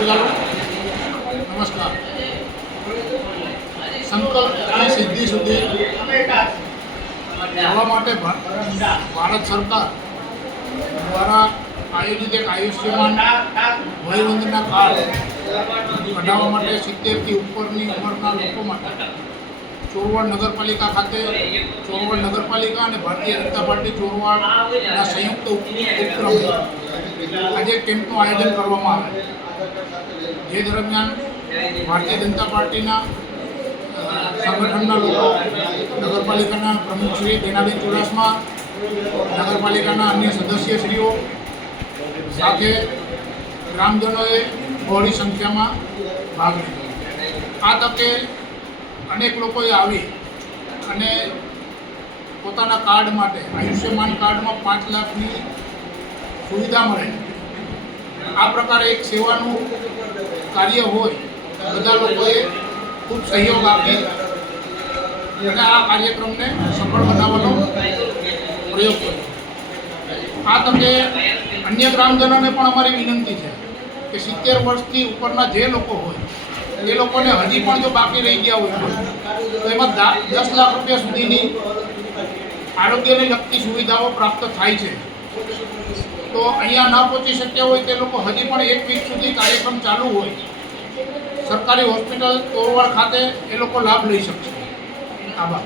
ચાલો સંકલ્પ અને સિદ્ધિ સુધી જવા માટે ભારત સરકાર દ્વારા આયોજિત એક આયુષ્યમાન વયવંદના કાર્ડ કઢાવવા માટે સિત્તેરથી ઉપરની ઉંમરના લોકો માટે ચોરવાડ નગરપાલિકા ખાતે ચોરવાડ નગરપાલિકા અને ભારતીય જનતા પાર્ટી ચોરવાડના સંયુક્ત ઉપક્રમ આજે કેમ્પનું આયોજન કરવામાં આવે. જે દરમિયાન ભારતીય જનતા પાર્ટીના સંગઠનના લોકો, નગરપાલિકાના પ્રમુખશ્રી બેનાબેન ચુડાસમા, નગરપાલિકાના અન્ય સદસ્યશ્રીઓ સાથે ગ્રામજનોએ બહોળી સંખ્યામાં ભાગ લીધો. આ તકે અનેક લોકોએ આવી અને પોતાના કાર્ડ માટે, આયુષ્યમાન કાર્ડમાં પાંચ લાખની સુવિધા મળે. આ પ્રકારે એક સેવાનું કાર્ય હોય, બધા લોકોએ ખૂબ સહયોગ આપી અને આ કાર્યક્રમને સફળ બનાવવાનો પ્રયોગ કર્યો. આ તકે અન્ય ગ્રામજનોને પણ અમારી વિનંતી છે કે સિત્તેર વર્ષથી ઉપરના જે લોકો હોય એ લોકોને હજી પણ જો બાકી રહી ગયા હોય. તો એમાં દસ લાખ રૂપિયા સુધીની આરોગ્યને લગતી સુવિધાઓ પ્રાપ્ત થાય છે. તો અહીંયા ન પહોંચી શક્યા હોય તે લોકો હજી પણ એક વીક સુધી કાર્યક્રમ ચાલુ હોય. સરકારી હોસ્પિટલ તોરવાડ ખાતે એ લોકો લાભ લઈ શકશે. આભાર.